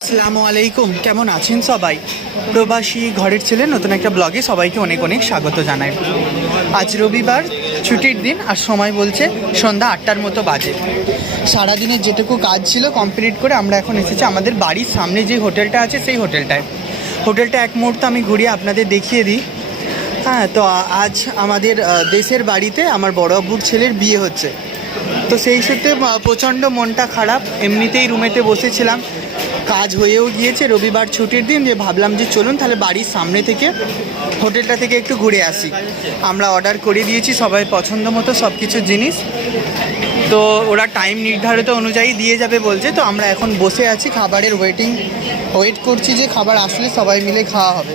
আসসালামু আলাইকুম, কেমন আছেন সবাই? প্রবাসী ঘরের ছেলে নতুন একটা ব্লগে সবাইকে অনেক অনেক স্বাগত জানাই। আজ রবিবার, ছুটির দিন, আর সময় বলছে সন্ধ্যা 8টার মতো বাজে। সারাদিনের যেটুকু কাজ ছিল কমপ্লিট করে আমরা এখন এসেছি আমাদের বাড়ির সামনে যে হোটেলটা আছে সেই হোটেলটায়। হোটেলটা এক মুহূর্তে আমি ঘুরিয়ে আপনাদের দেখিয়ে দিই। হ্যাঁ, তো আজ আমাদের দেশের বাড়িতে আমার বড় আব্বুর ছেলের বিয়ে হচ্ছে। তো সেই সূত্রে প্রচণ্ড মনটা খারাপ। এমনিতেই রুমেতে বসেছিলাম, কাজ হয়েও গিয়েছে, রবিবার ছুটির দিন, যে ভাবলাম যে চলুন তাহলে বাড়ির সামনে থেকে হোটেলটা থেকে একটু ঘুরে আসি। আমরা অর্ডার করে দিয়েছি সবাই পছন্দ মতো সব কিছু জিনিস। তো ওরা টাইম নির্ধারিত অনুযায়ী দিয়ে যাবে বলছে। তো আমরা এখন বসে আছি, খাবারের ওয়েট করছি যে খাবার আসলে সবাই মিলে খাওয়া হবে।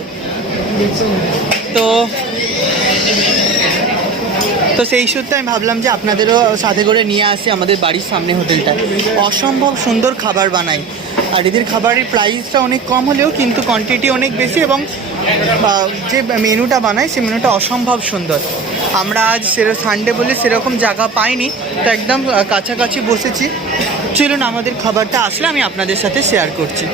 তো সেই সূত্রে আমি ভাবলাম যে আপনাদেরও সাথে করে নিয়ে আসি আমাদের বাড়ির সামনে হোটেলটা। অসম্ভব সুন্দর খাবার বানায়, আর এদের খাবারের প্রাইসটা অনেক কম হলেও কিন্তু কোয়ান্টিটি অনেক বেশি, এবং যে মেনুটা বানায় সেই মেনুটা অসম্ভব সুন্দর। আমরা আজ সানডে বলে সেরকম জায়গা পাইনি, তো একদম কাছাকাছি বসেছি। চলুন আমাদের খাবারটা আসলে আমি আপনাদের সাথে শেয়ার করছি।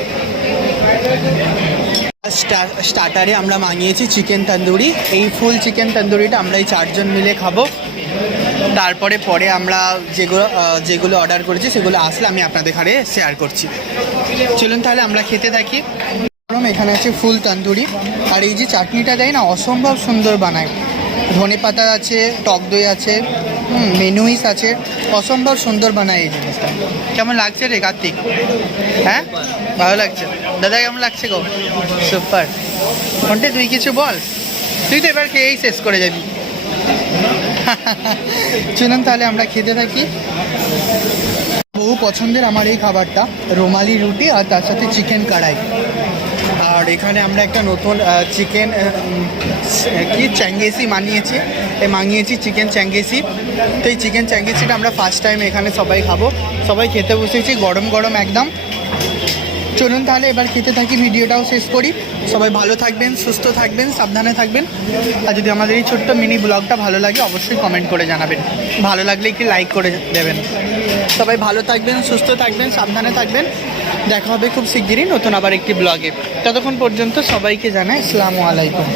স্টার্টারে আমরা মাঙিয়েছি চিকেন তন্দুরি। এই ফুল চিকেন তন্দুরিটা আমরা এই 4 জন মিলে খাবো। পরে আমরা যেগুলো অর্ডার করেছি সেগুলো আসলে আমি আপনাদের ঘরে শেয়ার করছি। চলুন তাহলে আমরা খেতে থাকি। এখানে আছে ফুল তন্দুরি, আর এই যে চাটনিটা দেয় না, অসম্ভব সুন্দর বানায়। ধনে পাতা আছে, টক দই আছে, মেনুইস আছে, অসম্ভব সুন্দর বানায় এই জিনিসটা। কেমন লাগছে রে কার্তিক? হ্যাঁ, ভালো লাগছে। দাদা কেমন লাগছে গো? সুপার। কোনটা তুই কিছু বল, তুই তো এবার খেয়েই শেষ করে যাবি। চলুন তাহলে আমরা খেতে থাকি। বহু পছন্দের আমার এই খাবারটা, রুমালি রুটি আর তার সাথে চিকেন কড়াই। আর এখানে আমরা একটা নতুন চিকেন চ্যাঙ্গেসি মাঙিয়েছি চিকেন চ্যাঙ্গেসি। তো এই চিকেন চ্যাঙ্গেসিটা আমরা ফার্স্ট টাইম এখানে সবাই খাবো। সবাই খেতে বসেছি, গরম গরম একদম। চলুন তাহলে এবার খেতে থাকি, ভিডিওটাও শেষ করি। সবাই ভালো থাকবেন, সুস্থ থাকবেন, সাবধানে থাকবেন। আর যদি আমাদের এই ছোট্ট মিনি ব্লগটা ভালো লাগে অবশ্যই কমেন্ট করে জানাবেন। ভালো লাগলে একটি লাইক করে দেবেন। সবাই ভালো থাকবেন, সুস্থ থাকবেন, সাবধানে থাকবেন। দেখা হবে খুব শিগগিরই নতুন আবার একটি ব্লগে। ততক্ষণ পর্যন্ত সবাইকে জানাই আসসালামু আলাইকুম।